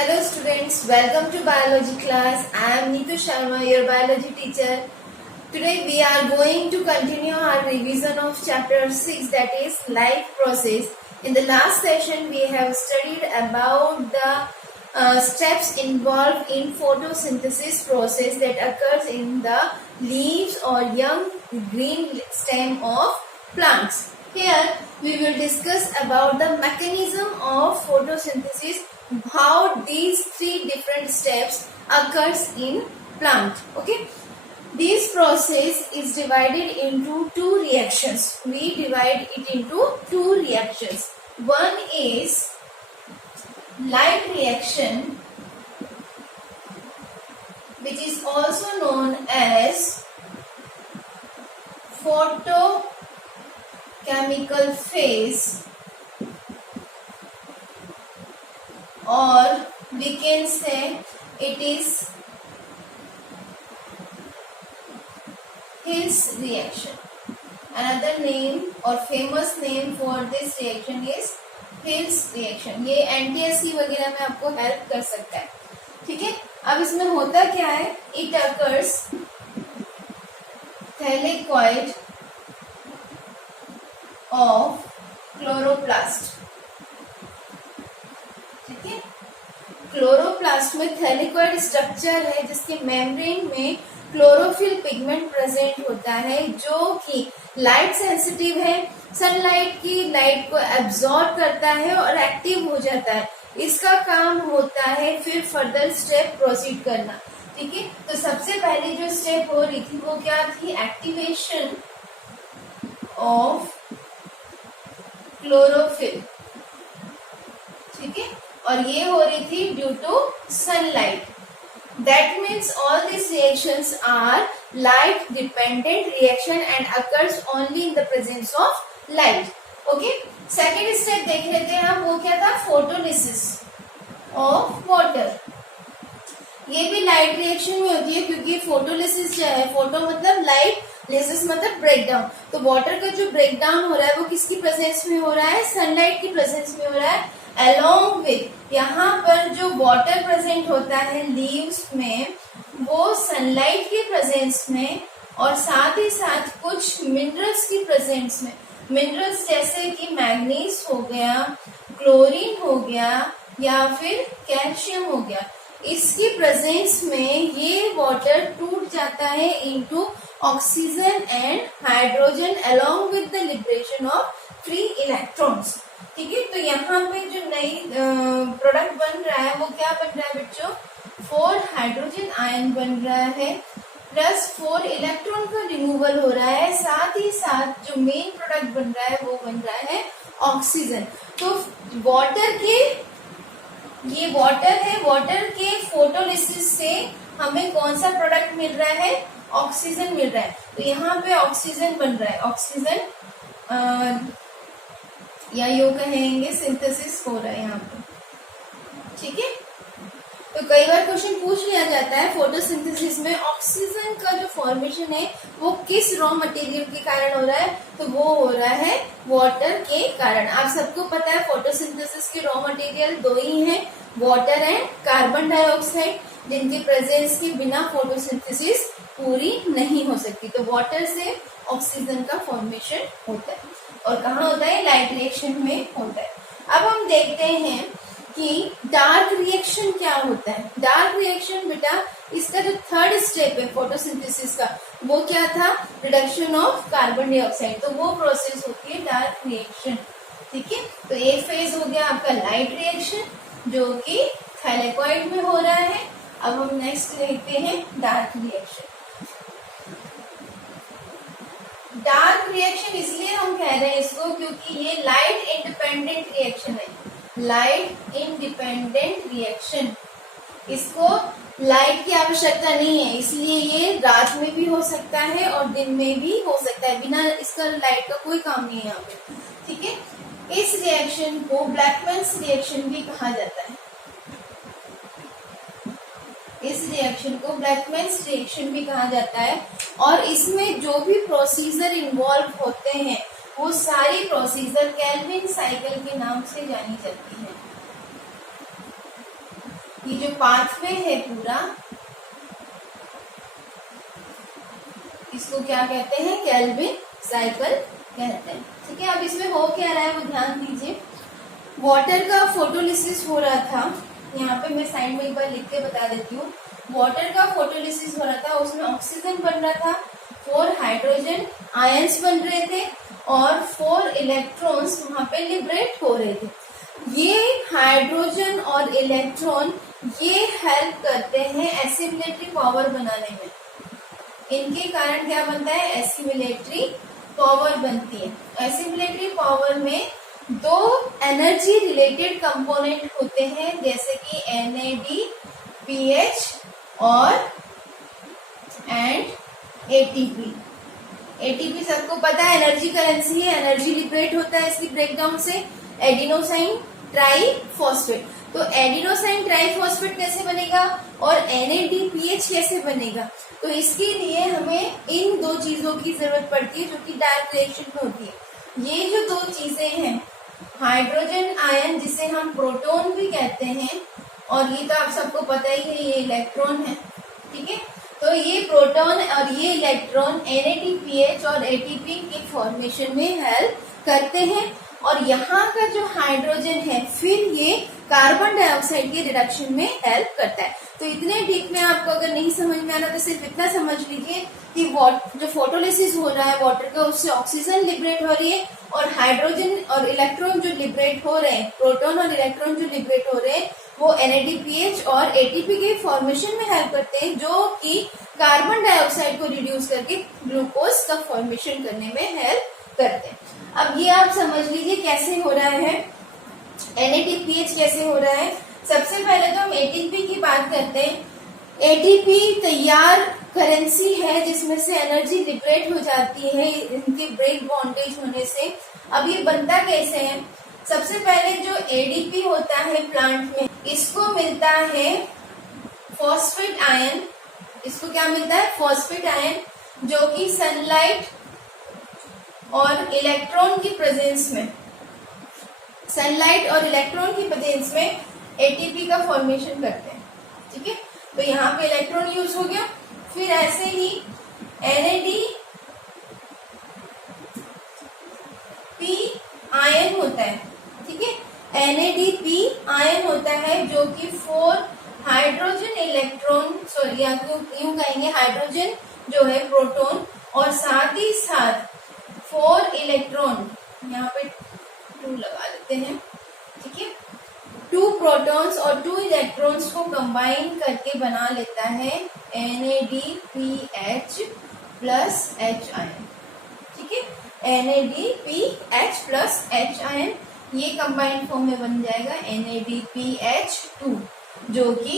Hello students, welcome to biology class. I am Neetu Sharma, your biology teacher. Today we are going to continue our revision of chapter 6, that is life process. In the last session we have studied about the steps involved in photosynthesis process that occurs in the leaves or young green stem of plants. Here we will discuss about the mechanism of photosynthesis, how these three different steps occurs in plant. Okay, this process is divided into two reactions. We divide it into two reactions. One is light reaction, which is also known as photochemical phase, or we can say it is Hill's reaction. Another name or famous name for this reaction is Hill's reaction. ये anti वगैरह में आपको help कर सकता है. ठीक है, अब इसमें होता क्या है? It occurs thylakoid of chloroplast. ठीक है, क्लोरोप्लास्ट में थैलिकॉइड स्ट्रक्चर है जिसके मेम्ब्रेन में क्लोरोफिल पिगमेंट प्रेजेंट होता है, जो कि लाइट सेंसिटिव है, सनलाइट की लाइट को एब्जॉर्ब करता है और एक्टिव हो जाता है. इसका काम होता है फिर फर्दर स्टेप प्रोसीड करना. ठीक है, तो सबसे पहले जो स्टेप हो रही थी वो क्या थी? Activation of chlorophyll. ठीक है, और ये हो रही थी due to sunlight. That means all these reactions are light dependent reaction and occurs only in the presence of light. Okay. Second step देख लेते हैं हम, वो क्या था? Photolysis of water. ये भी लाइट रिएक्शन में होती है, क्योंकि फोटोलिसिस क्या है? फोटो मतलब लाइट, लिसिस मतलब ब्रेकडाउन. तो वाटर का जो ब्रेकडाउन हो रहा है वो किसकी प्रेजेंस में हो रहा है? सनलाइट की प्रेजेंस में हो रहा है. Along with यहाँ पर जो वाटर प्रेजेंट होता है लीव्स में, वो सनलाइट की प्रेजेंस में और साथ ही साथ कुछ मिनरल्स की प्रेजेंस में. मिनरल्स जैसे कि मैग्नीज हो गया, क्लोरीन हो गया या फिर कैल्शियम हो गया, इसकी प्रेजेंस में ये वाटर टूट जाता है into oxygen and hydrogen along with the liberation of free electrons. ठीक है, तो यहाँ पे जो नई प्रोडक्ट बन रहा है वो क्या बन रहा है बच्चों? 4 हाइड्रोजन आयन बन रहा है प्लस 4 इलेक्ट्रॉन का रिमूवल हो रहा है. साथ ही साथ जो मेन प्रोडक्ट बन रहा है वो बन रहा है ऑक्सीजन. तो वाटर के, ये वाटर है, वाटर के फोटोलिसिस से हमें कौन सा प्रोडक्ट मिल रहा है? ऑक्सीजन मिल रहा है. तो यहाँ पे ऑक्सीजन बन रहा है. ऑक्सीजन या यो कहेंगे सिंथेसिस हो रहा है यहाँ पे. ठीक है, तो कई बार क्वेश्चन पूछ लिया जाता है फोटोसिंथेसिस में ऑक्सीजन का जो फॉर्मेशन है वो किस रॉ मटेरियल के कारण हो रहा है? तो वो हो रहा है वाटर के कारण. आप सबको पता है फोटोसिंथेसिस के रॉ मटेरियल दो ही हैं, वाटर एंड कार्बन डाइऑक्साइड, जिनकी प्रेजेंस के बिना फोटोसिंथेसिस पूरी नहीं हो सकती. तो वाटर से ऑक्सीजन का फॉर्मेशन होता है. और कहाँ होता है? लाइट रिएक्शन में होता है. अब हम देखते हैं कि डार्क रिएक्शन क्या होता है. डार्क रिएक्शन बेटा, इसका जो थर्ड स्टेप है फोटोसिंथेसिस का, वो क्या था? Reduction of carbon dioxide. तो वो प्रोसेस होती है डार्क रिएक्शन. ठीक है, तो ये फेज हो गया आपका लाइट रिएक्शन, जो कि थैलेकॉइड में हो रहा है. अब हम नेक्स्ट देखते हैं डार्क रिएक्शन. डार्क रिएक्शन इसलिए हम कह रहे हैं इसको क्योंकि ये लाइट इंडिपेंडेंट रिएक्शन है. लाइट इंडिपेंडेंट रिएक्शन, इसको लाइट की आवश्यकता नहीं है, इसलिए ये रात में भी हो सकता है और दिन में भी हो सकता है. बिना इसका लाइट का कोई काम नहीं है यहाँ पे. ठीक है, इस रिएक्शन को ब्लैकमैन्स रिएक्शन भी कहा जाता है. इस रिएक्शन को ब्लैकमैन्स रिएक्शन भी कहा जाता है. और इसमें जो भी प्रोसीजर इन्वॉल्व होते हैं वो सारी प्रोसीजर केल्विन साइकिल के नाम से जानी जाती है. ये जो पाथवे है पूरा, इसको क्या कहते हैं, केल्विन साइकिल कहते हैं। ठीक है, अब इसमें हो क्या रहा है वो ध्यान दीजिए। वाटर का फोटोलिसिस हो रहा था, यहाँ पे मैं साइड में एक बार लिख के बता देती हूँ। वाटर का फोटोलिसिस हो रहा था, उसमें ऑक्सीजन बन रहा था, 4 हाइड्रोजन आयंस बन रहे थे और 4 इलेक्ट्रॉन्स वहां पे लिबरेट हो रहे थे। ये हाइड्रोजन और इलेक्ट्रॉन ये हेल्प करते हैं एसिमिलेटरी पावर बनाने में। इनके कारण क्या बनता है, एसिमिलेटरी पावर बनती है। एसिमिलेटरी पावर में 2 एनर्जी रिलेटेड कंपोनेंट होते हैं, जैसे कि NADPH और ATP। ATP सबको पता है एनर्जी करेंसी है, एनर्जी लिबरेट होता है इसकी ब्रेकडाउन से। एडिनोसाइन ट्राइफॉस्फेट, तो एडिनोसाइन ट्राइफॉस्फेट कैसे बनेगा और NADPH कैसे बनेगा, तो इसके लिए हमें इन 2 चीजों की जरूरत पड़ती है जो कि डायरेक्ट रिएक्शन में होती है। ये जो 2 चीजें हैं, हाइड्रोजन आयन जिसे हम प्रोटॉन भी कहते हैं, और ये तो आप सबको पता ही है ये इलेक्ट्रॉन है। ठीक है, तो ये प्रोटॉन और ये इलेक्ट्रॉन NADPH और ATP के फॉर्मेशन में हेल्प करते हैं। और यहाँ का जो हाइड्रोजन है फिर ये कार्बन डाइऑक्साइड के रिडक्शन में हेल्प करता है। तो इतने डीप में आपको अगर नहीं समझ में आना तो सिर्फ इतना समझ लीजिए कि जो फोटोलिसिस हो रहा है वाटर का, उससे ऑक्सीजन लिबरेट हो रही है और हाइड्रोजन और इलेक्ट्रॉन जो लिबरेट हो रहे हैं, प्रोटॉन और इलेक्ट्रॉन जो लिबरेट हो रहे हैं, वो NADPH और ATP के फॉर्मेशन में हेल्प करते हैं, जो कि कार्बन डाइऑक्साइड को रिड्यूस करके ग्लूकोज का फॉर्मेशन करने में हेल्प करते हैं। अब ये आप समझ लीजिए कैसे हो रहा है, NADPH कैसे हो रहा है। सबसे पहले तो हम ATP की बात करते हैं। ATP तैयार करेंसी है जिसमें से एनर्जी लिबरेट हो जाती है इनके ब्रेक बॉन्डेज होने से। अब ये बनता कैसे है, सबसे पहले जो ADP होता है प्लांट में, इसको मिलता है फॉस्फेट आयन। इसको क्या मिलता है, फॉस्फेट आयन, जो कि सनलाइट और इलेक्ट्रॉन की प्रेजेंस में, सनलाइट और इलेक्ट्रॉन की प्रेजेंस में ATP का फॉर्मेशन करते हैं। ठीक है, तो यहाँ पे इलेक्ट्रॉन यूज हो गया। फिर ऐसे ही NADP आयन होता है। ठीक है, NADP आयन होता है जो कि 4 हाइड्रोजन इलेक्ट्रॉन, सॉरी या यूं कहेंगे हाइड्रोजन जो है प्रोटॉन, और साथ ही साथ 4 इलेक्ट्रॉन, यहाँ पे 2 लगा देते हैं। ठीक है, 2 प्रोटॉन्स और 2 इलेक्ट्रॉन्स को कंबाइन करके बना लेता है NADPH प्लस H आयन। ठीक है, NADPH प्लस H आयन, ये कंबाइंड फॉर्म में बन जाएगा NADPH2, जो कि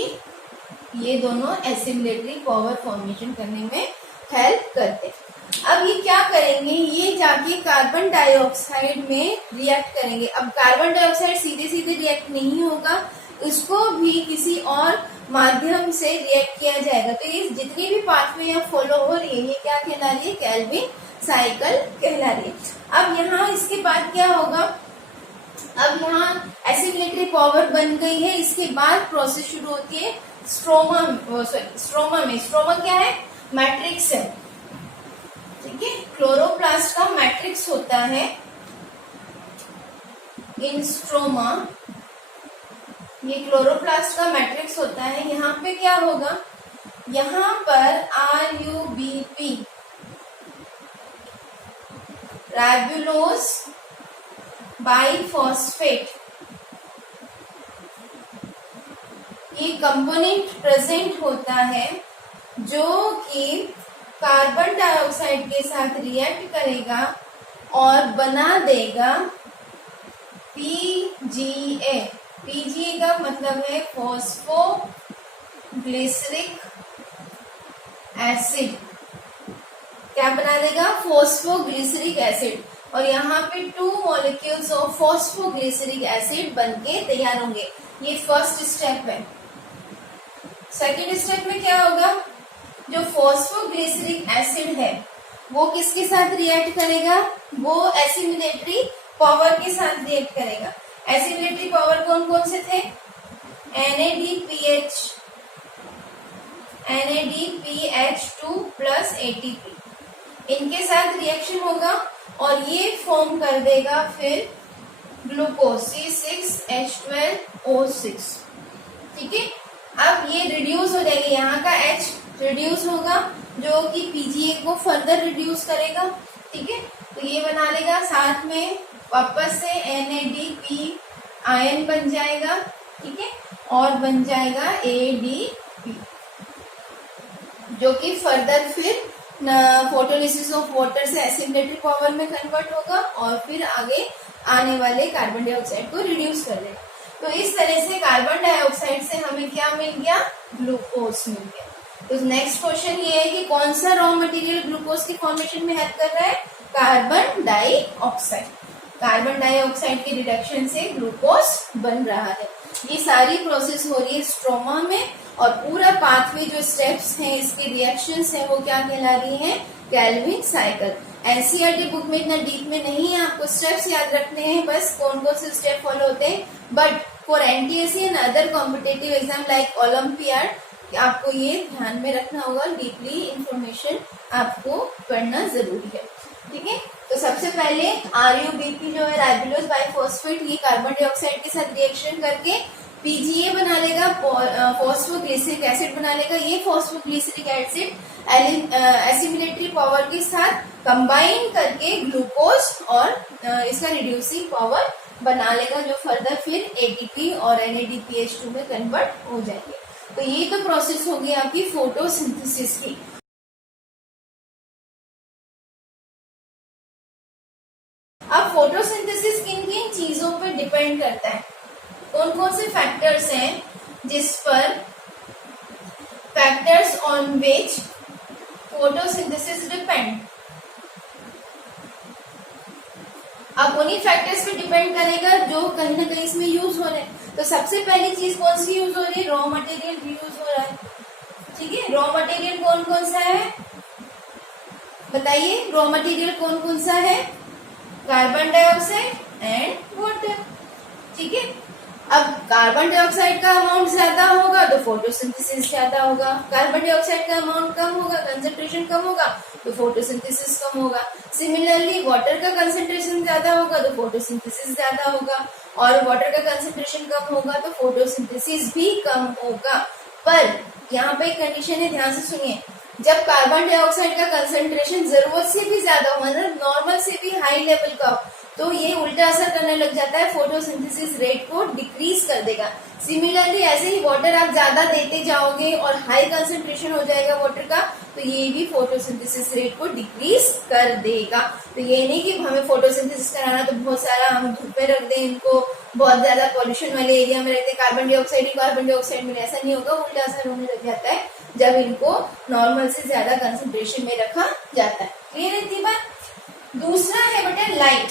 ये दोनों एसिमिलेटरी पावर फॉर्मेशन करने में हेल्प करते हैं। अब ये क्या करेंगे, ये जाके कार्बन डाइऑक्साइड में रिएक्ट करेंगे। अब कार्बन डाइऑक्साइड सीधे सीधे रिएक्ट नहीं होगा, उसको भी किसी और माध्यम से रिएक्ट किया जाएगा। तो ये जितनी भी पाथवे यहाँ फॉलो हो रही है, ये क्या कहला रही है, केल्विन साइकिल कहला रही है। अब यहाँ इसके बाद क्या होगा, अब यहाँ एसिमिलेटरी पावर बन गई है, इसके बाद प्रोसेस शुरू होती है स्ट्रोमा में। स्ट्रोमा क्या है, मैट्रिक्स है। ठीक है, क्लोरोप्लास्ट का मैट्रिक्स होता है इन स्ट्रोमा, ये क्लोरोप्लास्ट का मैट्रिक्स होता है। यहाँ पे क्या होगा, यहाँ पर RUBP राइबुलोज बाइफॉस्फेट ये कंपोनेंट प्रेजेंट होता है, जो कि कार्बन डाइऑक्साइड के साथ रिएक्ट करेगा और बना देगा PGA। PGA का मतलब है फॉस्फोग्लिसरिक एसिड। क्या बना देगा, फॉस्फोग्लिसरिक एसिड। और यहाँ पे 2 मॉलिक्यूल्स ऑफ फॉस्फोग्लिसरिक एसिड बनके तैयार होंगे। ये फर्स्ट स्टेप है। सेकेंड स्टेप में क्या होगा, जो फॉस्फोग्लिसरिक एसिड है वो किसके साथ रिएक्ट करेगा, वो एसिमिलेटरी पावर के साथ रिएक्ट करेगा। एसिमिलेटरी पावर कौन कौन से थे, NADPH2 प्लस ATP, इनके साथ रिएक्शन होगा और ये फॉर्म कर देगा फिर ग्लूकोज C6H12O6। ठीक है, अब ये रिड्यूस हो जाएगी, यहाँ का H रिड्यूस होगा जो कि PGA को फर्दर रिड्यूस करेगा। ठीक है, तो ये बना लेगा, साथ में वापस से NADP आयन बन जाएगा। ठीक है, और बन जाएगा ADP जो कि फर्दर फिर फोटोलिसिस ऑफ वाटर से एसिमिलेटरी पावर में कन्वर्ट होगा और फिर आगे आने वाले कार्बन डाइऑक्साइड को रिड्यूस कर देगा। तो इस तरह से कार्बन डाइऑक्साइड से हमें क्या मिल गया, ग्लूकोज मिल गया। तो नेक्स्ट क्वेश्चन ये है कि कौन सा रॉ मटेरियल ग्लूकोज की फॉर्मेशन में हेल्प कर रहा है, कार्बन डाइऑक्साइड। कार्बन डाइऑक्साइड के रिडक्शन से ग्लूकोज बन रहा है। ये सारी प्रोसेस हो रही है स्ट्रोमा में और पूरा पाथवे जो स्टेप्स हैं इसके रिएक्शंस हैं वो क्या कहला रही हैं, केल्विन साइकिल। एनसीईआरटी बुक में इतना डीप में नहीं है, आपको स्टेप्स याद रखने हैं बस, कौन कौन से स्टेप फॉलो होते हैं। But for NTSC and other competitive exam like olympiad आपको ये ध्यान में रखना होगा, डीपली इंफॉर्मेशन आपको पढ़ना जरूरी है। ठीक है, तो सबसे पहले RUBP जो है राइबोलोज बाइफॉस्फेट, ये कार्बन डाइऑक्साइड के साथ रिएक्शन करके PGA बना लेगा, फॉस्फोग्लिसरिक एसिड बना लेगा। ये फॉस्फोग्लिसरिक एसिड एसिमिलेटरी पावर के साथ कंबाइन करके ग्लूकोज और इसका रिड्यूसिंग पावर बना लेगा जो फर्दर फिर ATP और NADPH2 में कन्वर्ट हो जाएंगे। तो ये तो प्रोसेस होगी आपकी फोटोसिंथेसिस की। अब फोटोसिंथेसिस किन किन चीजों पर डिपेंड करता है, कौन कौन से फैक्टर्स हैं जिस पर, factors on which photosynthesis depend. अब उन्हीं फैक्टर्स पे डिपेंड करेगा जो कहीं ना कहीं इसमें यूज हो रहे हैं। तो सबसे पहली चीज कौन सी यूज हो रही है, रॉ मटेरियल यूज हो रहा है। ठीक है, रॉ मटेरियल कौन कौन सा है बताइए, रॉ मटेरियल कौन कौन सा है, कार्बन डाइऑक्साइड एंड वाटर। ठीक है, अब कार्बन डाइऑक्साइड का अमाउंट ज्यादा होगा तो फोटोसिंथेसिस ज्यादा होगा, कार्बन डाइऑक्साइड का अमाउंट कम होगा, कंसेंट्रेशन कम होगा तो फोटोसिंथेसिस कम होगा। सिमिलरली वाटर का कंसेंट्रेशन ज्यादा होगा तो फोटोसिंथेसिस ज्यादा होगा, और वाटर का कंसेंट्रेशन कम होगा तो फोटोसिंथेसिस भी कम होगा। पर यहाँ पे एक कंडीशन है, ध्यान से सुनिए, जब कार्बन डाइऑक्साइड का कंसेंट्रेशन जरूरत से भी ज्यादा हो, मतलब नॉर्मल से भी हाई लेवल का हो, तो ये उल्टा असर करने लग जाता है, फोटोसिंथेसिस रेट को डिक्रीज कर देगा। सिमिलरली ऐसे ही वाटर आप ज्यादा देते जाओगे और हाई कंसेंट्रेशन हो जाएगा वाटर का, तो ये भी फोटोसिंथेसिस रेट को डिक्रीज कर देगा। तो ये नहीं कि हमें फोटोसिंथेसिस कराना तो बहुत सारा हम धूप में रख दें इनको, बहुत ज्यादा पॉल्यूशन वाले एरिया में रहते कार्बन डाइऑक्साइड में, ऐसा नहीं होगा, उल्टा असर होने लग जाता है जब इनको नॉर्मल से ज्यादा कंसेंट्रेशन में रखा जाता है। क्लियर है थी बात। दूसरा है बेटा लाइट,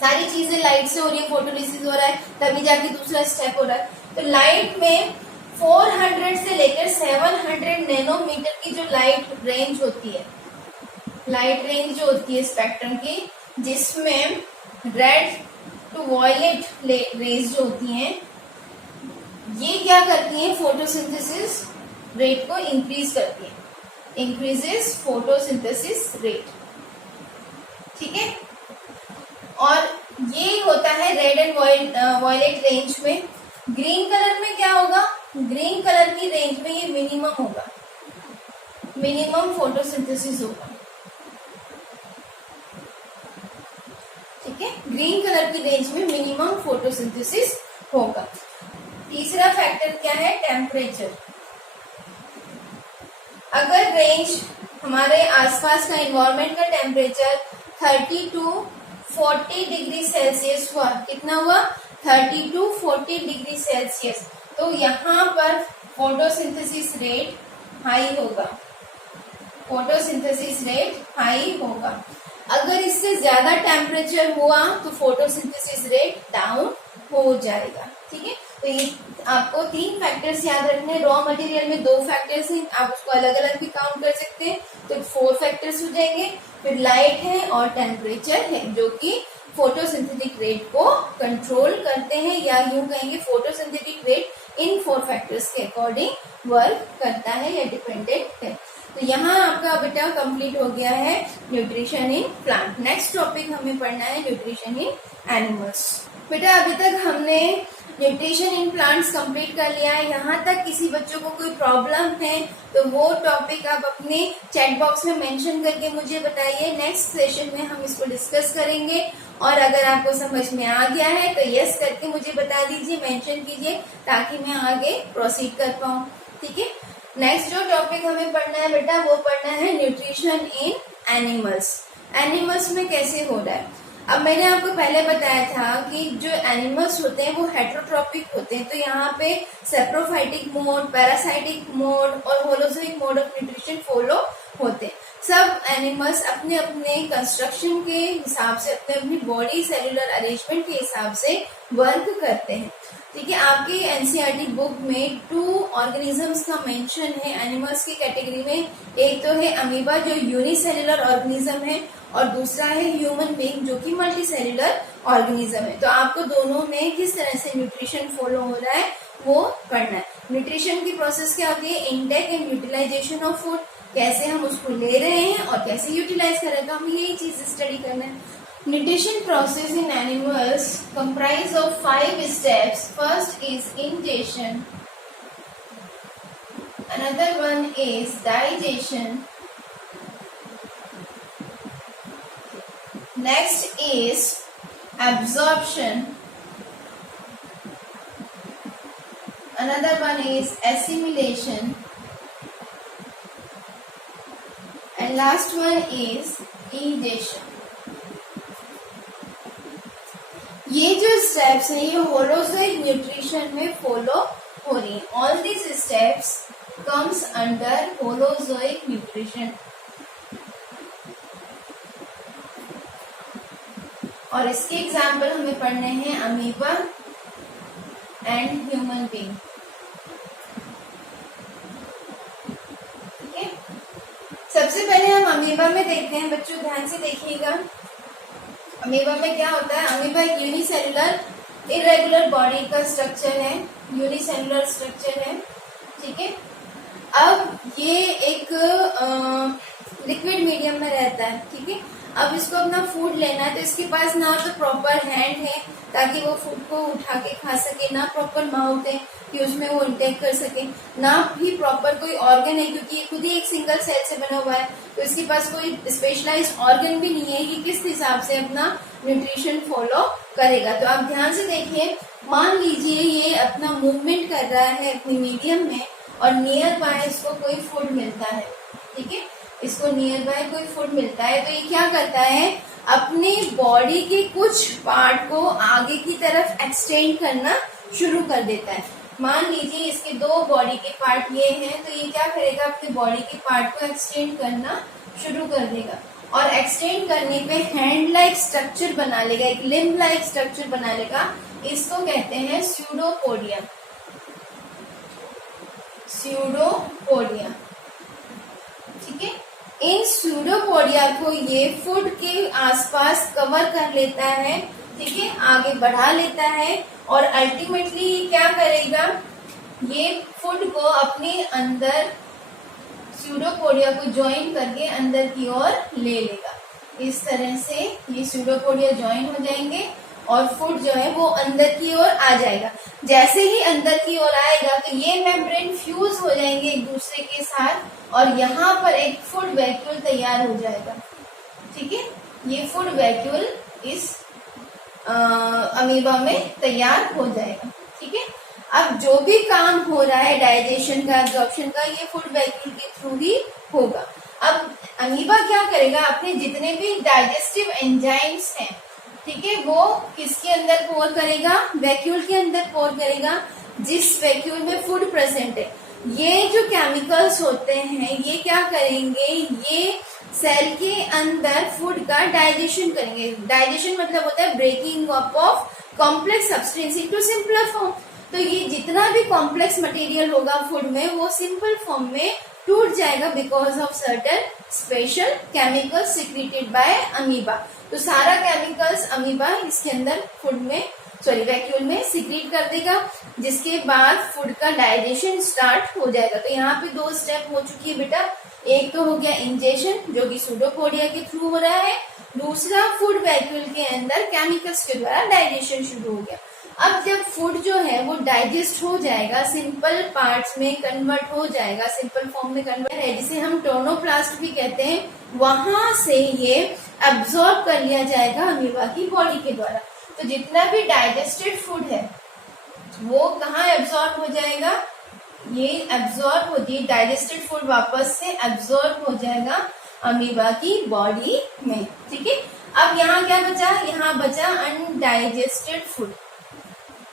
सारी चीजें लाइट से हो रही है, फोटोलिसिस हो रहा है, तभी जाके दूसरा स्टेप हो रहा है। तो लाइट में 400 से लेकर 700 नैनोमीटर की जो लाइट रेंज होती है, लाइट रेंज जो होती है स्पेक्ट्रम की, जिसमें रेड टू वॉयलेट रेज जो होती हैं, ये क्या करती हैं, फोटोसिंथेसिस रेट को इंक्रीज करती है, इंक्रीजेस फोटोसिंथेसिस रेट। ठीक है, और ये होता है रेड एंड वॉयलेट रेंज में। ग्रीन कलर में क्या होगा, ग्रीन कलर की रेंज में ये मिनिमम होगा, मिनिमम फोटोसिंथेसिस होगा। ठीक है, ग्रीन कलर की रेंज में मिनिमम फोटोसिंथेसिस होगा। तीसरा फैक्टर क्या है, टेम्परेचर। अगर रेंज हमारे आसपास का एनवायरमेंट का टेम्परेचर 30 to 40 डिग्री सेल्सियस हुआ, कितना हुआ, 30 to 40 डिग्री सेल्सियस, तो यहाँ पर फोटोसिंथेसिस रेट हाई होगा, फोटोसिंथेसिस रेट हाई होगा। अगर इससे ज्यादा टेम्परेचर हुआ तो फोटोसिंथेसिस रेट डाउन हो जाएगा। ठीक है, तो ये आपको 3 फैक्टर्स याद रखने, रॉ मटेरियल में 2 फैक्टर्स हैं, आप उसको अलग अलग भी काउंट कर सकते हैं, तो 4 फैक्टर्स हो जाएंगे। फिर लाइट है और टेम्परेचर है जो कि फोटोसिंथेटिक रेट को कंट्रोल करते हैं, या यूं कहेंगे फोटोसिंथेटिक रेट इन 4 फैक्टर्स के अकॉर्डिंग वर्क करता है या डिपेंडेंट है। तो यहाँ आपका बेटा कंप्लीट हो गया है nutrition in plant. Next topic हमें पढ़ना है न्यूट्रिशन इन एनिमल्स। बेटा अभी तक हमने न्यूट्रिशन इन प्लांट्स कंप्लीट कर लिया है। यहाँ तक किसी बच्चों को कोई प्रॉब्लम है तो वो टॉपिक आप अपने चैट बॉक्स में मेंशन करके मुझे बताइए। नेक्स्ट सेशन में हम इसको डिस्कस करेंगे, और अगर आपको समझ में आ गया है तो यस करके मुझे बता दीजिए, मेंशन कीजिए, ताकि मैं आगे प्रोसीड कर पाऊँ। ठीक है, नेक्स्ट जो टॉपिक हमें पढ़ना है बेटा वो पढ़ना है न्यूट्रिशन इन एनिमल्स। एनिमल्स में कैसे हो रहा है, अब मैंने आपको पहले बताया था कि जो एनिमल्स होते हैं वो हेट्रोट्रॉपिक होते हैं। तो यहाँ पे सेप्रोफाइटिक मोड, पैरासाइटिक मोड और holozoic mode of nutrition follow होते हैं। सब एनिमल्स अपने अपने कंस्ट्रक्शन के हिसाब से, अपने अपनी बॉडी सेलुलर अरेंजमेंट के हिसाब से वर्क करते हैं। ठीक है, आपकी एनसीईआरटी बुक में 2 ऑर्गेनिजम्स का मेंशन है एनिमल्स की कैटेगरी में। एक तो है अमीबा जो यूनिसेलुलर ऑर्गेनिज्म है, और दूसरा है ह्यूमन बीइंग जो कि मल्टी सेलुलर ऑर्गेनिज्म है। तो आपको दोनों में किस तरह से न्यूट्रिशन फॉलो हो रहा है वो पढ़ना है। न्यूट्रिशन की प्रोसेस क्या होती है, intake and utilisation of food, कैसे हम उसको ले रहे हैं और कैसे यूटिलाइज कर रहे हैं, तो हमें यही चीज स्टडी करना है। Nutrition process in animals comprise of 5 steps. First is ingestion. Another one is digestion. Next is absorption. Another one is assimilation. And last one is egestion. ये जो स्टेप्स हैं ये होलोजोइक न्यूट्रिशन में फॉलो हो रही है। All this steps comes under holozoic nutrition. और इसके एग्जाम्पल हमें पढ़ने हैं अमीबा एंड ह्यूमन बीइंग। ठीक है, सबसे पहले हम अमीबा में देखते हैं। बच्चों ध्यान से देखिएगा, अमीबा में क्या होता है। अमीबा एक यूनिसेलुलर इरेगुलर बॉडी का स्ट्रक्चर है, यूनिसेलुलर स्ट्रक्चर है। ठीक है, अब ये एक लिक्विड मीडियम में रहता है। ठीक है, अब इसको अपना फूड लेना है तो इसके पास ना तो प्रॉपर हैंड है ताकि वो फूड को उठा के खा सके, ना प्रॉपर माउथ है कि उसमें वो इंटेक कर सके, ना ही प्रॉपर कोई ऑर्गन है क्योंकि ये खुद ही एक सिंगल सेल से बना हुआ है। तो इसके पास कोई स्पेशलाइज्ड ऑर्गन भी नहीं है कि किस हिसाब से अपना न्यूट्रिशन फॉलो करेगा। तो आप ध्यान से देखिए, मान लीजिए ये अपना मूवमेंट कर रहा है अपनी मीडियम में और नियर बाय इसको कोई फूड मिलता है। ठीक है, इसको नियर बाय कोई फूड मिलता है तो ये क्या करता है, अपने बॉडी के कुछ पार्ट को आगे की तरफ एक्सटेंड करना शुरू कर देता है। मान लीजिए इसके 2 बॉडी के पार्ट ये हैं तो ये क्या करेगा, अपने बॉडी के पार्ट को एक्सटेंड करना शुरू कर देगा और एक्सटेंड करने पे हैंड लाइक स्ट्रक्चर बना लेगा, एक लिम्ब लाइक स्ट्रक्चर बना लेगा। इसको कहते हैं स्यूडोपोडिया। स्यूडोपोडिया, ठीक है। इन स्यूडोपोडिया को ये फूड के आसपास कवर कर लेता है, ठीक है, आगे बढ़ा लेता है और अल्टीमेटली ये क्या करेगा, ये फूड को अपने अंदर स्यूडोपोडिया को ज्वाइन करके अंदर की ओर ले लेगा। इस तरह से ये स्यूडोपोडिया ज्वाइन हो जाएंगे और फूड जो है वो अंदर की ओर आ जाएगा। जैसे ही अंदर की ओर आएगा तो ये मेम्ब्रेन फ्यूज हो जाएंगे एक दूसरे के साथ और यहाँ पर एक फूड वैक्यूल तैयार हो जाएगा। ठीक है, ये फूड वैक्यूल इस अमीबा में तैयार हो जाएगा। ठीक है, अब जो भी काम हो रहा है डाइजेशन का, एब्जॉर्प्शन का, ये फूड वैक्यूल के थ्रू ही होगा। अब अमीबा क्या करेगा, अपने जितने भी डाइजेस्टिव एंजाइम्स हैं, ठीक है, वो किसके अंदर पोर करेगा, वैक्यूल के अंदर पोर करेगा जिस वैक्यूल में फूड प्रेजेंट है। ये जो केमिकल्स होते हैं ये क्या करेंगे, ये सेल के अंदर फूड का डाइजेशन करेंगे। डाइजेशन मतलब होता है breaking up of complex substance into simpler form. तो ये जितना भी कॉम्प्लेक्स मटेरियल होगा फूड में वो सिंपल फॉर्म में टूट जाएगा because of certain special chemicals secreted by amoeba. तो सारा केमिकल्स अमीबा इसके अंदर फूड में वैक्यूल में सिक्रेट कर देगा, जिसके बाद फूड का डाइजेशन स्टार्ट हो जाएगा। तो यहाँ पे 2 स्टेप हो चुकी है बेटा। एक तो हो गया इंजेक्शन जो कि सूडोपोडिया के थ्रू हो रहा है, दूसरा फूड वैक्यूल के अंदर केमिकल्स के द्वारा डाइजेशन शुरू हो गया। अब जब फूड जो है वो डाइजेस्ट हो जाएगा, सिंपल पार्ट्स में कन्वर्ट हो जाएगा, सिंपल फॉर्म में कन्वर्ट है जिसे हम टोनोप्लास्ट भी कहते हैं, वहां से ये एब्जॉर्ब कर लिया जाएगा अमीबा की बॉडी के द्वारा। तो जितना भी डाइजेस्टेड फूड है वो कहाँ एब्जॉर्ब हो जाएगा, ये एब्जॉर्ब होती डाइजेस्टेड फूड वापस से एब्जॉर्ब हो जाएगा अमीबा की बॉडी में। ठीक है, अब यहाँ क्या बचा, यहाँ बचा अनडाइजेस्टेड फूड।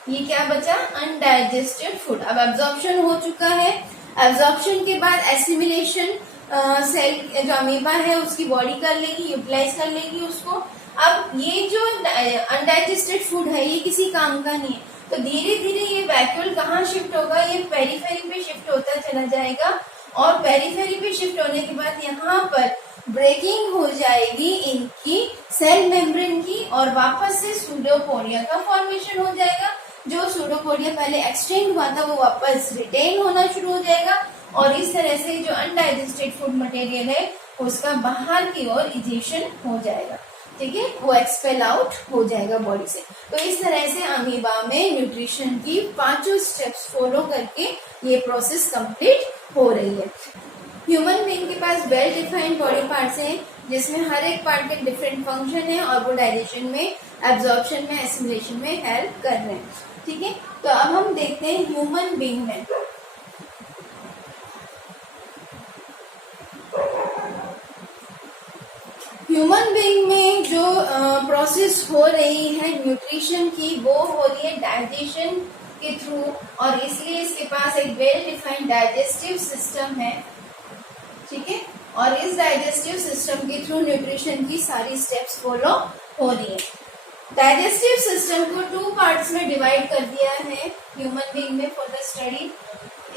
ये क्या बचा, अनडाइजेस्टेड फूड। अब एब्जॉर्प्शन हो चुका है, एब्जॉर्प्शन के बाद एसिमिलेशन सेल जो अमीबा है उसकी बॉडी कर लेगी, यूटिलाइज कर लेगी उसको। अब ये जो अनडाइजेस्टेड फूड है ये किसी काम का नहीं है, तो धीरे धीरे ये वैक्यूल कहाँ शिफ्ट होगा, ये पेरिफेरी पे शिफ्ट होता चला जाएगा, और पेरिफेरी पे शिफ्ट होने के बाद यहाँ पर ब्रेकिंग हो जाएगी इनकी सेल मेम्ब्रेन की, और वापस से सूडोपोडिया का फॉर्मेशन हो जाएगा। जो सूडोपोडिया पहले एक्सटेंड हुआ था वो वापस रिटेन होना शुरू हो जाएगा, और इस तरह से जो अनडाइजेस्टेड फूड मटेरियल है उसका बाहर की ओर इजेशन हो जाएगा। ठीक है, वो एक्सपेल आउट हो जाएगा बॉडी से। तो इस तरह से अमीबा में न्यूट्रिशन की 5 स्टेप्स फॉलो करके ये प्रोसेस कंप्लीट हो रही है। ह्यूमन बीइंग के पास वेल डिफाइंड बॉडी पार्ट्स हैं जिसमें हर एक पार्ट के डिफरेंट फंक्शन है, और वो डाइजेशन में, एब्जॉर्प्शन में, एसिमिलेशन में हेल्प कर रहे हैं। ठीक है, तो अब हम देखते हैं ह्यूमन बीइंग में। ह्यूमन बीइंग में जो प्रोसेस हो रही है न्यूट्रिशन की, वो हो रही है डाइजेशन के थ्रू, और इसलिए इसके पास एक वेल डिफाइंड डाइजेस्टिव सिस्टम है। ठीक है, और इस डाइजेस्टिव सिस्टम के थ्रू न्यूट्रिशन की सारी स्टेप्स फॉलो हो रही है। डाइजेस्टिव सिस्टम को 2 पार्ट्स में डिवाइड कर दिया है ह्यूमन बीइंग में फॉर द स्टडी।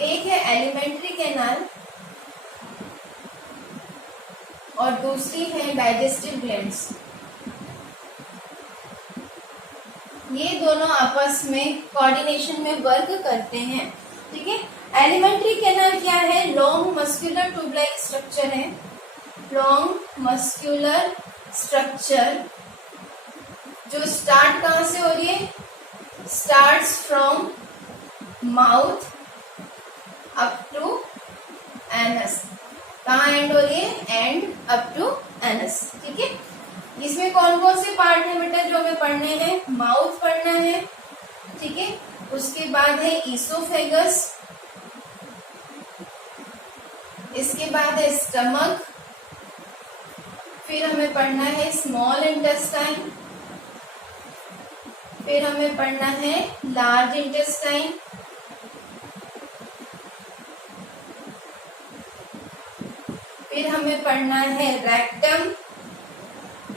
एक है एलिमेंट्री कैनाल और दूसरी है डाइजेस्टिव ग्लैंड्स। ये दोनों आपस में कोऑर्डिनेशन में वर्क करते हैं। ठीक है, एलिमेंट्री कैनाल क्या है, long muscular tube like structure है। लॉन्ग मस्कुलर स्ट्रक्चर जो स्टार्ट कहां से हो रही है, starts from mouth up to anus. कहाँ एंड हो रही है, एंड अप टू एनस। ठीक है, इसमें कौन कौन से पार्ट है बेटा जो हमें पढ़ने हैं, माउथ पढ़ना है। ठीक है, उसके बाद है ईसोफेगस, इसके बाद है स्टमक, फिर हमें पढ़ना है स्मॉल इंटेस्टाइन, फिर हमें पढ़ना है लार्ज इंटेस्टाइन, फिर हमें पढ़ना है rectum,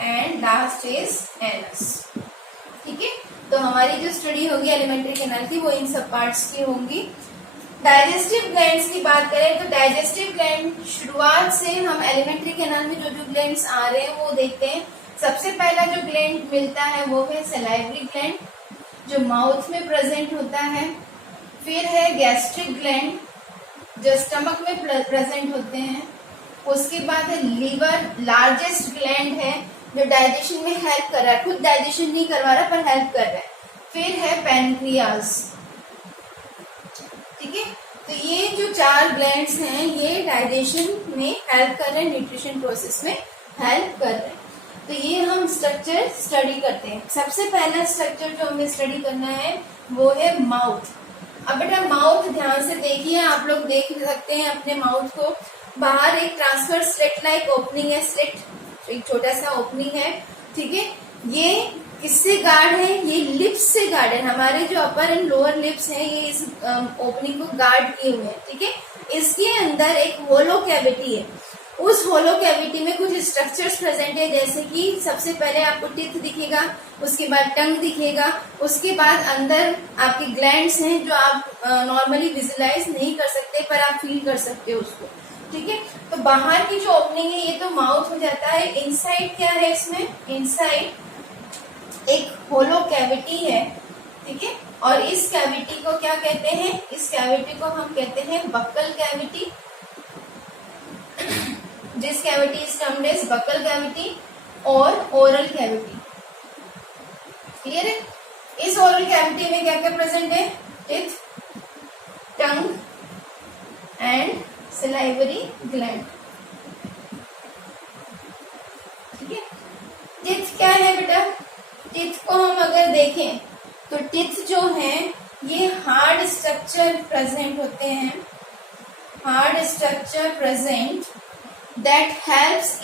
and last is anus. ठीक है, तो हमारी जो स्टडी होगी एलिमेंट्री कैनाल की वो इन सब पार्ट्स की होंगी। डाइजेस्टिव ग्लैंड्स की बात करें तो डाइजेस्टिव ग्लैंड शुरुआत से हम एलिमेंट्री कैनाल में जो ग्लैंड्स आ रहे हैं वो देखते हैं। सबसे पहला जो ग्लैंड मिलता है वो है सलाइवरी ग्लैंड जो माउथ में प्रेजेंट होता है। फिर है गैस्ट्रिक ग्लैंड जो स्टमक में प्रेजेंट होते हैं। उसके बाद है लीवर, लार्जेस्ट ग्लैंड है जो डाइजेशन में हेल्प कर रहा है, खुद डाइजेशन नहीं करवा रहा पर हेल्प कर रहा है। फिर है पैनक्रियाज। ठीक है, तो ये जो 4 ग्लैंड्स हैं ये डाइजेशन में हेल्प कर रहे हैं, न्यूट्रिशन प्रोसेस में हेल्प कर रहे हैं। तो ये हम स्ट्रक्चर स्टडी करते हैं। सबसे पहला स्ट्रक्चर जो हमें स्टडी करना है वो है माउथ। अब बेटा माउथ ध्यान से देखिए, आप लोग देख सकते हैं अपने माउथ को। बाहर एक ट्रांसफर स्लिट लाइक ओपनिंग है, स्लिट एक छोटा सा ओपनिंग है। ठीक है, ये किससे गार्ड है, ये लिप्स से गार्ड है। हमारे जो अपर एंड लोअर लिप्स हैं ये इस ओपनिंग को गार्ड किए हुए हैं। ठीक है, इसके अंदर एक होलो कैविटी है। उस होलो कैविटी में कुछ स्ट्रक्चर्स प्रेजेंट है, जैसे कि सबसे पहले आपको टीथ दिखेगा, उसके बाद टंग दिखेगा, उसके बाद अंदर आपके ग्लैंड्स हैं जो आप नॉर्मली विजुलाइज नहीं कर सकते पर आप फील कर सकते हो उसको। ठीक है। तो बाहर की जो ओपनिंग है ये तो माउथ हो जाता है। इनसाइड क्या है इसमें, इनसाइड एक होलो कैविटी है, ठीक है। और इस कैविटी को क्या कहते हैं, इस कैविटी को हम कहते हैं buccal cavity. This cavity is termed as buccal cavity और ओरल कैविटी। क्लियर है। इस ओरल कैविटी में क्या क्या प्रेजेंट है, teeth, tongue and salivary gland, ठीक है। टीथ क्या है बेटा, टीथ को हम अगर देखें तो टीथ जो है ये हार्ड स्ट्रक्चर प्रेजेंट होते हैं, hard structure present that helps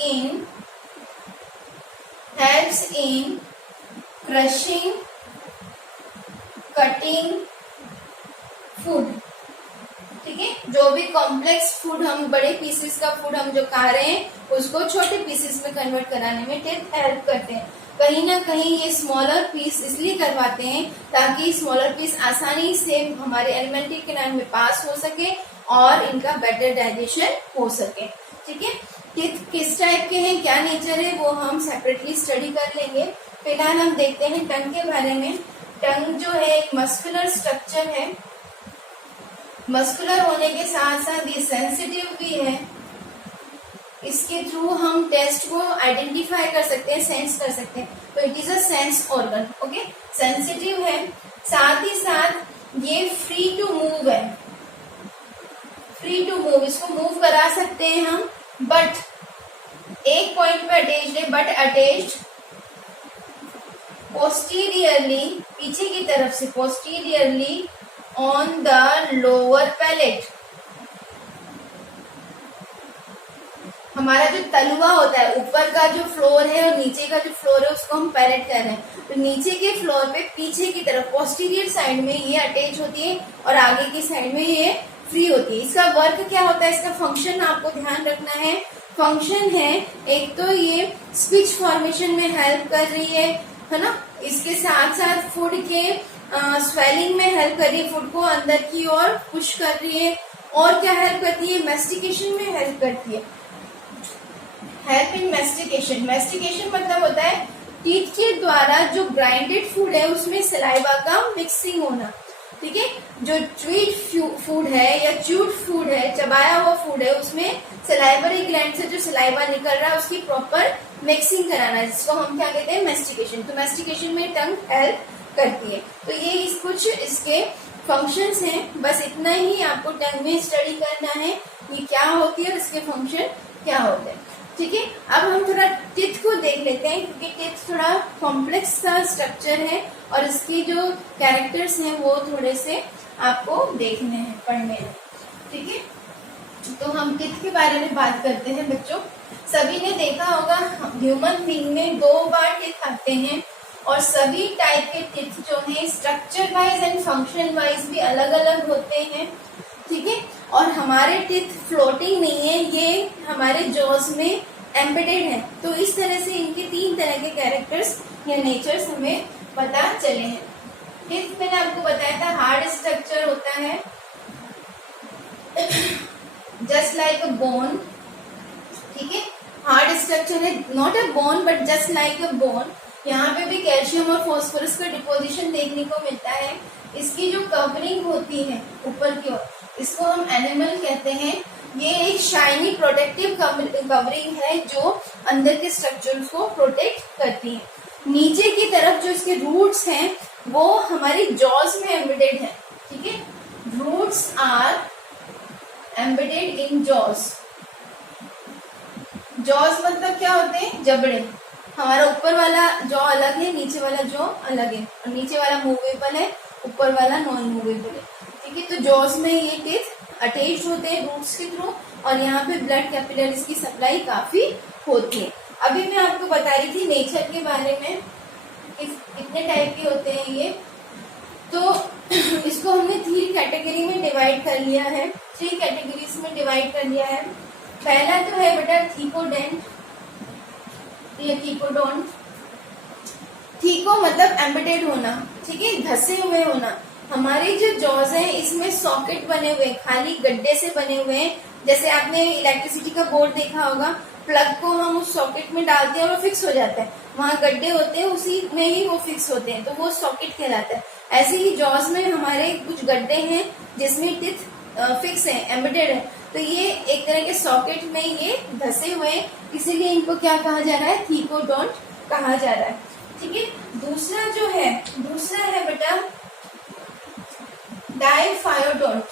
in crushing, cutting food, ठीक है। जो भी कॉम्प्लेक्स फूड हम, बड़े पीसेस का फूड हम जो खा रहे हैं उसको छोटे पीसेस में कन्वर्ट कराने में टीथ हेल्प करते हैं। कहीं ना कहीं ये स्मॉलर पीस इसलिए करवाते हैं ताकि स्मॉलर पीस आसानी से हमारे एलिमेंट्री कैनाल में पास हो सके और इनका बेटर डाइजेशन हो सके, ठीक है। टीथ किस टाइप के हैं, क्या नेचर है, वो हम सेपरेटली स्टडी कर लेंगे। फिलहाल हम देखते हैं टंग के बारे में। टंग जो है एक मस्कुलर स्ट्रक्चर है, मस्कुलर होने के साथ साथ ये सेंसिटिव भी है। इसके थ्रू हम टेस्ट को आइडेंटिफाई कर सकते हैं, सेंस कर सकते हैं। तो it is a sense organ, okay. Sensitive है, साथ ही साथ ये फ्री टू मूव है, फ्री टू मूव, इसको मूव करा सकते हैं हम, बट एक पॉइंट पे अटैच्ड है, बट अटैच्ड पोस्टीरियरली, पीछे की तरफ से posteriorly on the lower palate. हमारा जो तलुआ होता है, ऊपर का जो फ्लोर है और नीचे का जो फ्लोर है उसको हम पैलेट कह रहे हैं। तो नीचे के फ्लोर पे पीछे की तरफ पोस्टीरियर साइड में ये अटैच होती है और आगे की साइड में ये फ्री होती है। इसका वर्क क्या होता है, इसका फंक्शन आपको ध्यान रखना है। फंक्शन है एक तो ये स्पीच फॉर्मेशन में हेल्प कर रही है ना, इसके साथ साथ फूड के स्वेलिंग में हेल्प कर रही है, फूड को अंदर की ओर पुश कर रही है। और क्या हेल्प करती है, मेस्टिकेशन में हेल्प करती है। हेल्प इन मेस्टिकेशन, मेस्टिकेशन मतलब होता है टीथ के द्वारा जो ग्राइंडेड फूड है उसमें सलाइवा का मिक्सिंग होना, ठीक है। जो च्यूड फूड है या च्यूड फूड है, चबाया हुआ फूड है, उसमें सलाइवरी ग्लैंड से जो सलाइवा निकल रहा है उसकी प्रॉपर मिक्सिंग कराना, जिसको हम क्या कहते हैं, मेस्टिकेशन। तो मेस्टिकेशन में टंग हेल्प करती है। तो ये कुछ इसके फंक्शंस हैं, बस इतना ही आपको टंग में स्टडी करना है, ये क्या होती है और इसके फंक्शन क्या होते हैं, ठीक है। अब हम थोड़ा टीथ को देख लेते हैं, क्योंकि टीथ थोड़ा कॉम्प्लेक्स सा स्ट्रक्चर है और इसकी जो कैरेक्टर्स हैं वो थोड़े से आपको देखने हैं, पढ़ने हैं, ठीक है। तो हम टीथ के बारे में बात करते हैं बच्चों। सभी ने देखा होगा ह्यूमन बीइंग में 2 बार टीथ आते हैं और सभी टाइप के टीथ जो हैं structure wise and function wise भी अलग अलग होते हैं, ठीक है। और हमारे टीथ फ्लोटिंग नहीं है, ये हमारे जॉज में एम्बेडेड है। तो इस तरह से इनके 3 तरह के कैरेक्टर्स या नेचर्स हमें पता चले हैं। टीथ मैंने आपको बताया था हार्ड स्ट्रक्चर होता है, जस्ट लाइक अ बोन, ठीक है। हार्ड स्ट्रक्चर है, not a bone but just like a bone. यहाँ पे भी कैल्शियम और फास्फोरस का डिपोजिशन देखने को मिलता है। इसकी जो कवरिंग होती है ऊपर की ओर, इसको हम एनिमल कहते हैं। ये एक शाइनी प्रोटेक्टिव कवरिंग है जो अंदर के स्ट्रक्चर्स को प्रोटेक्ट करती है। नीचे की तरफ जो इसके रूट्स हैं वो हमारी जॉज में एम्बेडेड है, ठीक है। Roots are embedded in jaws. Jaws मतलब क्या होते हैं, जबड़े। हमारा ऊपर वाला जॉ अलग है, नीचे वाला जॉ अलग है, और नीचे वाला मूवेबल है, ऊपर वाला नॉन मूवेबल है, ठीक है। तो जॉज में ये टीथ अटैच होते हैं रूट्स के थ्रू और यहाँ पे ब्लड कैपिलरीज की सप्लाई काफी होती है। अभी मैं आपको बता रही थी नेचर के बारे में, कितने टाइप के होते हैं ये। तो इसको हमने 3 कैटेगरी में डिवाइड कर लिया है, 3 कैटेगरीज में डिवाइड कर लिया है। पहला तो है बेटा थीकोडेंट या थीकोडोंट। थीको मतलब एम्बेडेड होना, ठीक है, धसे हुए होना। हमारे जो जॉज हैं इसमें सॉकेट बने हुए, खाली गड्ढे से बने हुए हैं, जैसे आपने इलेक्ट्रिसिटी का बोर्ड देखा होगा, प्लग को हम उस सॉकेट में डालते हैं और वो फिक्स हो जाता है, वहां गड्ढे होते हैं उसी में ही वो फिक्स होते हैं, तो वो सॉकेट कहलाता है। ऐसे ही जॉस में हमारे कुछ गड्ढे हैं जिसमें टिथ फिक्स है, एम्बेडेड है, तो ये एक तरह के सॉकेट में ये धसे हुए हैं, इसीलिए इनको क्या कहा जा रहा है, थीकोडोंट कहा जा रहा है। ठीक है, दूसरा है बेटा डायफायोडोंट।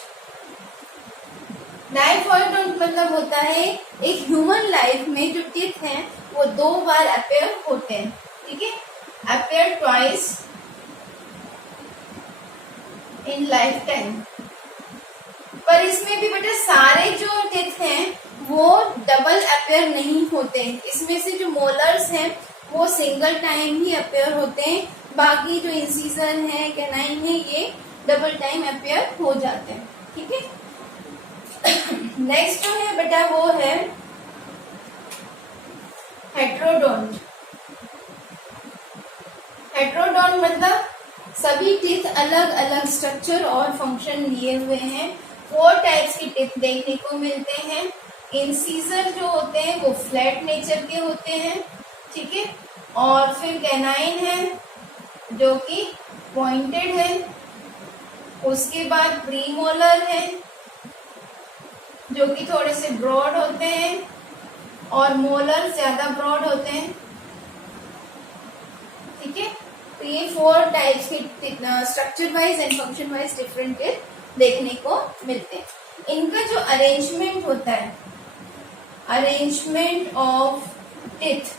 डायफायोडोंट मतलब होता है एक ह्यूमन लाइफ में जो टीथ हैं वो 2 बार अपेयर होते हैं। ठीक है, appear twice in life time. पर इसमें भी बेटा सारे जो टीथ हैं वो डबल अपेयर नहीं होते, इसमें से जो मोलर्स हैं वो सिंगल टाइम ही अपेयर होते हैं, बाकी जो इंसीजर है, कैनाइन है, ये डबल टाइम अपेयर हो जाते हैं। ठीक है, नेक्स्ट जो है बेटा वो है हेट्रोडोंट। हेट्रोडोंट मतलब सभी टीथ अलग अलग स्ट्रक्चर और फंक्शन लिए हुए हैं। 4 टाइप्स की टीथ देखने को मिलते हैं। इंसीजर जो होते हैं वो फ्लैट नेचर के होते हैं। ठीक है, और फिर कैनाइन है जो कि पॉइंटेड है। उसके बाद प्रीमोलर है जो कि थोड़े से ब्रॉड होते हैं, और मोलर ज्यादा ब्रॉड होते हैं। ठीक है, तो ये 4 टाइप्स के structure wise and function wise different देखने को मिलते हैं। इनका जो अरेंजमेंट होता है, arrangement of teeth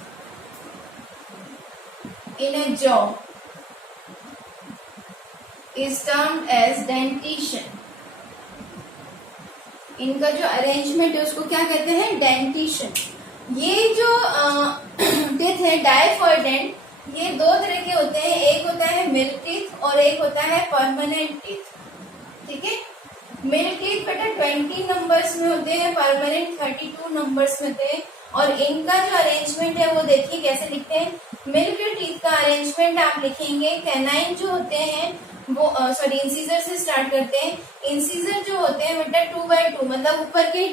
in a jaw is termed as dentition. इनका जो अरेंजमेंट है उसको क्या कहते हैं, डेंटिशन। ये जो टीथ है डायफॉइडेंट, ये 2 तरह के होते हैं, एक होता है मिल्क टीथ और एक होता है परमानेंट टीथ। ठीक है, मिल्क टीथ बेटा 20 नंबर्स में होते हैं, परमानेंट 32 नंबर्स में होते हैं। और इनका जो अरेंजमेंट है वो देखिए कैसे लिखते हैं। मिल्क टीथ का अरेंजमेंट आप लिखेंगे, कैनाइन जो होते हैं वो इंसीजर से स्टार्ट करते हैं। इंसीजर जो होते हैं बेटा 2x2, मतलब ऊपर के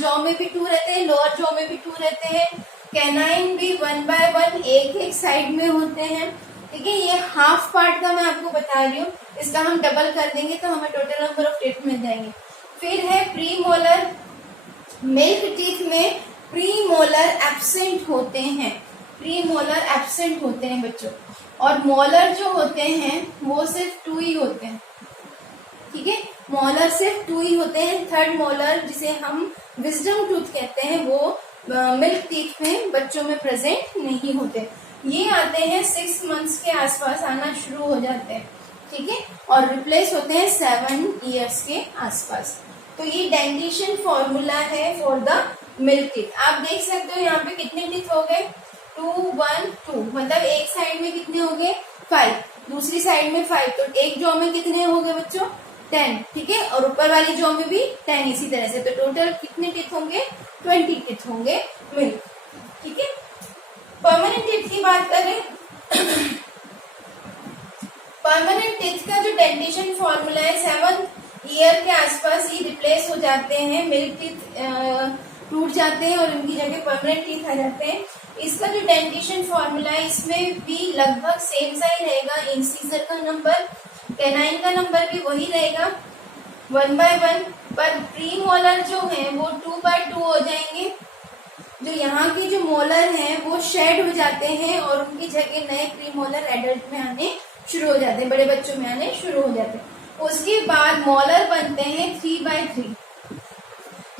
जॉ में भी 2 रहते हैं, लोअर जॉ में भी 2 रहते हैं। कैनाइन भी 1x1 एक साइड में होते हैं। ठीक है, ये हाफ पार्ट का मैं आपको बता रही हूँ, इसका हम डबल कर देंगे तो हमें टोटल नंबर ऑफ टीथ मिल जाएंगे। फिर है प्रीमोलर। मिल्क टीथ में प्रीमोलर एब्सेंट होते हैं, प्रीमोलर एब्सेंट होते हैं बच्चों, और मोलर जो होते हैं वो सिर्फ 2 ही होते हैं। ठीक है, मोलर सिर्फ 2 ही होते हैं। थर्ड मोलर जिसे हम विजडम टूथ कहते हैं वो मिल्क टीथ में बच्चों में प्रेजेंट नहीं होते। ये आते हैं 6 मंथ्स के आसपास आना शुरू हो जाते हैं। ठीक है, और रिप्लेस होते हैं 7 इयर्स के आसपास। तो ये डेंटिशन फॉर्मूला है फॉर द मिल्क टीथ। आप देख सकते हो यहाँ पे कितने टीथ हो गए, 2 1 2, मतलब एक साइड में कितने हो गए 5, दूसरी साइड में 5, तो एक जॉ में कितने हो गए बच्चों 10। ठीक है, और ऊपर वाली जॉ में भी 10 इसी तरह से, तो टोटल कितने टीथ होंगे 20 टीथ होंगे मिल्क। ठीक है, परमानेंट टीथ की बात करें, परमानेंट टीथ का जो डेंटिशन फॉर्मूला है 7 ईयर के आसपास ही रिप्लेस हो जाते हैं, मिल्क टीथ टूट जाते हैं और उनकी जगह परमानेंट टीथ आ जाते हैं। इसका जो डेंटिशन फॉर्मूला है इसमें भी लगभग सेम सा ही रहेगा। इंसीजर का नंबर, कैनाइन का नंबर भी वही रहेगा 1x1, पर प्रीमोलर जो है वो 2x2 हो जाएंगे। जो यहाँ के जो मोलर हैं वो शेड हो जाते हैं और उनकी जगह नए प्रीमोलर एडल्ट में आने शुरू हो जाते हैं, बड़े बच्चों में आने शुरू हो जाते हैं। उसके बाद मोलर बनते हैं 3x3,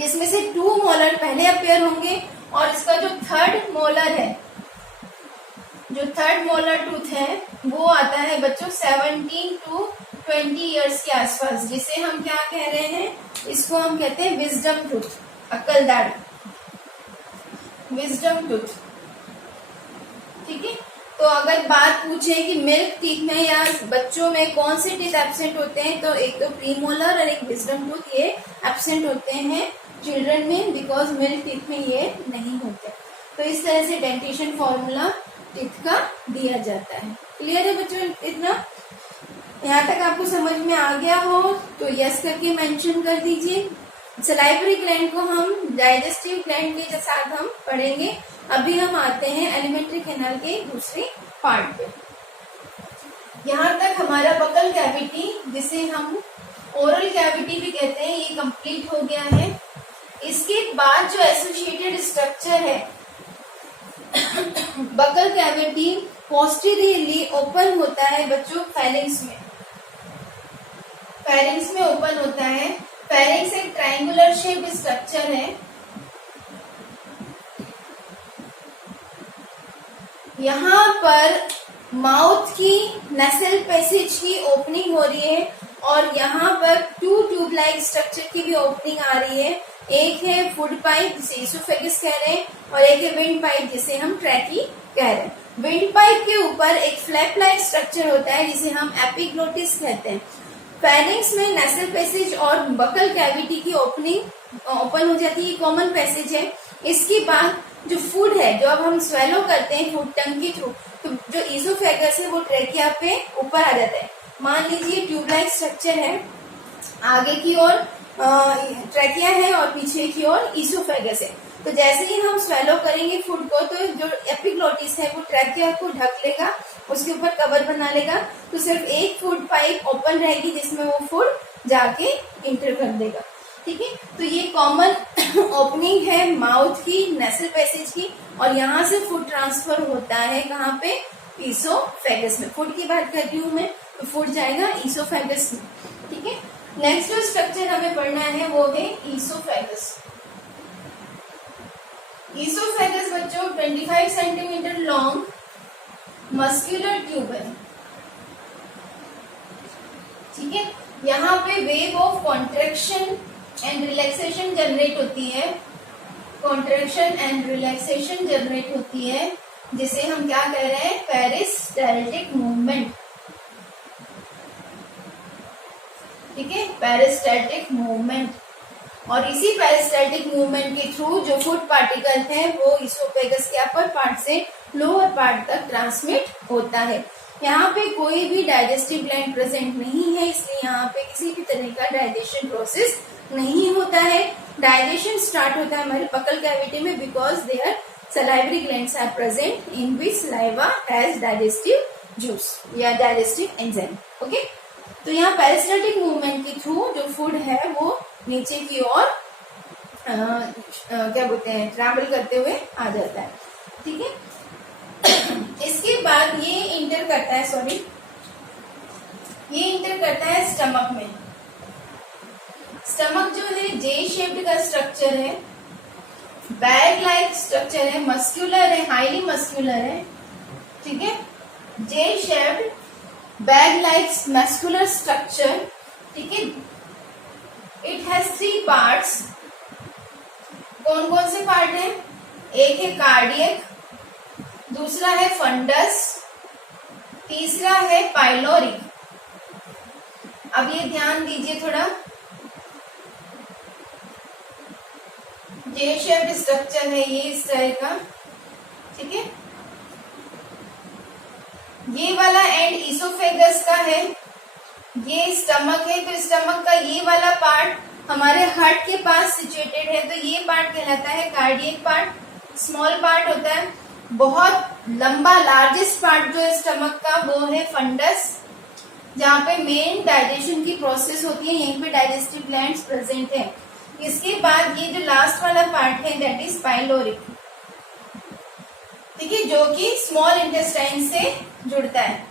जिसमें से 2 मोलर पहले अपेयर होंगे, और इसका जो थर्ड मोलर है, जो थर्ड मोलर टूथ है वो आता है बच्चों 17 to 20 इयर्स के आसपास, जिसे हम क्या कह रहे हैं, इसको हम कहते हैं विजडम टूथ, अक्लदाढ़, विजडम टूथ। ठीक है, तो अगर बात पूछे कि मिल्क टीथ में या बच्चों में कौन से टीथ एब्सेंट होते हैं, तो एक तो प्रीमोलर और एक विजडम टूथ ये एब्सेंट होते हैं चिल्ड्रन में, बिकॉज मिल्क टीथ में ये नहीं होते। तो इस तरह से डेंटिशन फॉर्मूला टीथ का दिया जाता है। क्लियर है बच्चों? इतना यहाँ तक आपको समझ में आ गया हो तो यस करके मेंशन कर दीजिए, सलाइवरी ग्लैंड को हम डाइजेस्टिव ग्लैंड के साथ हम पढ़ेंगे। अभी हम आते हैं एलिमेंट्री कैनाल के दूसरे पार्ट पे। यहाँ तक हमारा बकल कैविटी, जिसे हम ओरल कैविटी भी कहते हैं, ये कंप्लीट हो गया है। इसके बाद जो एसोसिएटेड स्ट्रक्चर है बकल कैविटी पोस्टीरियरली ओपन होता है बच्चों फेरिंग्स में। फेरिंग्स में ओपन होता है। फेरिंग्स एक ट्रायंगुलर शेप स्ट्रक्चर है। यहाँ पर माउथ की नेसल पैसेज की ओपनिंग हो रही है और यहाँ पर 2 ट्यूब लाइक स्ट्रक्चर की भी ओपनिंग आ रही है। एक है फूड पाइप जिसे इसोफेगस कह रहे हैं और एक है विंड पाइप जिसे हम ट्रैकी कह रहे हैं। विंड पाइप के ऊपर एक फ्लैप लाइक स्ट्रक्चर होता है जिसे हम एपिग्लोटिस कहते हैं। फेरिंग्स में नेसल पैसेज और बकल कैविटी की ओपनिंग ओपन हो जाती है, कॉमन पैसेज है। इसके बाद जो फूड है, जो अब हम स्वेलो करते हैं फूड टंग के थ्रू, तो जो इसोफेगस है वो ट्रैकिया पे ऊपर आ जाता है। मान लीजिए ट्यूबलाइक स्ट्रक्चर है, आगे की ओर ट्रैकिया है और पीछे की ओर इसोफेगस है। तो जैसे ही हम स्वेलो करेंगे फूड को, तो जो एपिग्लोटिस है वो ट्रैकिया को ढक लेगा, उसके ऊपर कवर बना लेगा, तो सिर्फ एक फूड पाइप ओपन रहेगी जिसमें वो फूड जाके इंटर कर देगा। ठीक है, तो ये कॉमन ओपनिंग है माउथ की, नेसल पैसेज की, और यहाँ से फूड ट्रांसफर होता है कहाँ पे, इसोफेगस में। फूड की बात कर रही हूँ मैं, तो फूड जाएगा इसोफेगस में। ठीक है, नेक्स्ट जो स्ट्रक्चर हमें पढ़ना है वो है इसोफेगस। इसोफेगस बच्चों 25 सेंटीमीटर लॉन्ग मस्कुलर ट्यूब है। ठीक है, यहाँ पे wave of contraction and relaxation generate होती है। कॉन्ट्रैक्शन एंड रिलैक्सेशन जनरेट होती है, जिसे हम क्या कह रहे हैं, पेरिस्टाल्टिक मूवमेंट। ठीक है, पेरिस्टाल्टिक मूवमेंट। और इसी पेरिस्टाल्टिक मूवमेंट के थ्रू जो फूड पार्टिकल है वो इसोफेगस के अपर पार्ट से लोअर पार्ट तक ट्रांसमिट होता है। यहाँ पे कोई भी डाइजेस्टिव ग्लैंड प्रेजेंट नहीं है, इसलिए यहाँ पे किसी भी तरह का डाइजेशन प्रोसेस नहीं होता है। डाइजेशन स्टार्ट होता है हमारे बकल कैविटी में, because there salivary glands are present in which saliva as digestive juice या डाइजेस्टिव एंजाइम। ओके, तो यहाँ पेरिस्टाल्टिक मूवमेंट के थ्रू जो फूड है वो नीचे की ओर क्या बोलते हैं, ट्रैवल करते हुए आ जाता है। ठीक है, इसके बाद ये इंटर करता है, ये इंटर करता है स्टमक में। स्टमक जो है जे शेप्ड का स्ट्रक्चर है, बैग लाइक स्ट्रक्चर है, मस्कुलर है, हाईली मस्कुलर है। ठीक है, जे shaped bag like muscular structure. ठीक है, इट हैज 3 पार्ट्स। कौन कौन से पार्ट है, एक है कार्डियक, दूसरा है फंडस, तीसरा है पाइलोरिक। अब ये ध्यान दीजिए थोड़ा, जे शेप्ड स्ट्रक्चर है ये इस तरह का। ठीक है, ये वाला एंड इसोफेगस का है, ये स्टमक है, तो स्टमक का ये वाला पार्ट हमारे हार्ट के पास सिचुएटेड है, तो ये पार्ट कहलाता है कार्डियक पार्ट। स्मॉल पार्ट होता है, बहुत लंबा लार्जेस्ट पार्ट जो है स्टमक का वो है फंडस, जहाँ पे मेन डाइजेशन की प्रोसेस होती है, यहीं पे डाइजेस्टिव ग्लैंड्स प्रेजेंट है। इसके बाद ये जो लास्ट वाला पार्ट है दैट इज पाइलोरिक। ठीक है, जो कि स्मॉल इंटेस्टाइन से जुड़ता है।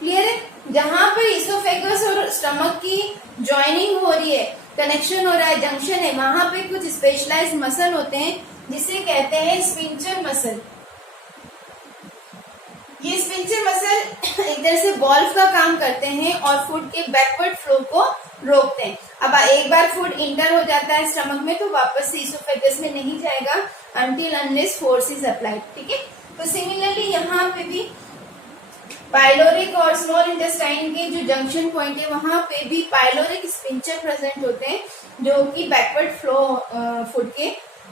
क्लियर है, जहां पर इसोफेगस और स्टमक की ज्वाइनिंग हो रही है, कनेक्शन हो रहा है, जंक्शन है, वहां पे कुछ स्पेशलाइज्ड मसल होते हैं जिसे कहते हैं स्फिंक्टर मसल। ये स्फिंक्टर मसल एक तरह से वॉल्व का काम करते हैं और फूड के बैकवर्ड फ्लो को रोकते हैं। अब एक बार फूड इंटर हो जाता है स्टमक में तो वापस से इसोफेगस में नहीं जाएगा until unless force is applied. ठीक है, तो सिमिलरली यहाँ पे भी पाइलोरिक और स्मॉल इंटेस्टाइन के जो जंक्शन पॉइंट है वहां पे भी पाइलोरिक स्फिंक्टर प्रेजेंट होते हैं, जो कि बैकवर्ड फ्लो फूड के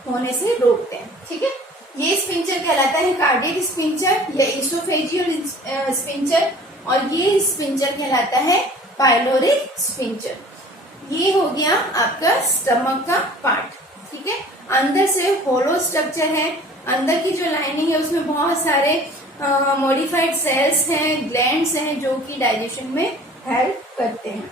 होने से रोकते हैं। ठीक है, ये स्फिंक्टर कहलाता है कार्डियक स्फिंक्टर या इसोफेजियल स्फिंक्टर, और ये स्फिंक्टर कहलाता है पाइलोरिक स्फिंक्टर। ये हो गया आपका स्टमक का पार्ट, ठीक है। अंदर से होलो स्ट्रक्चर है, अंदर की जो लाइनिंग है उसमें बहुत सारे मॉडिफाइड सेल्स हैं, ग्लैंड्स हैं जो कि डाइजेशन में हेल्प करते हैं।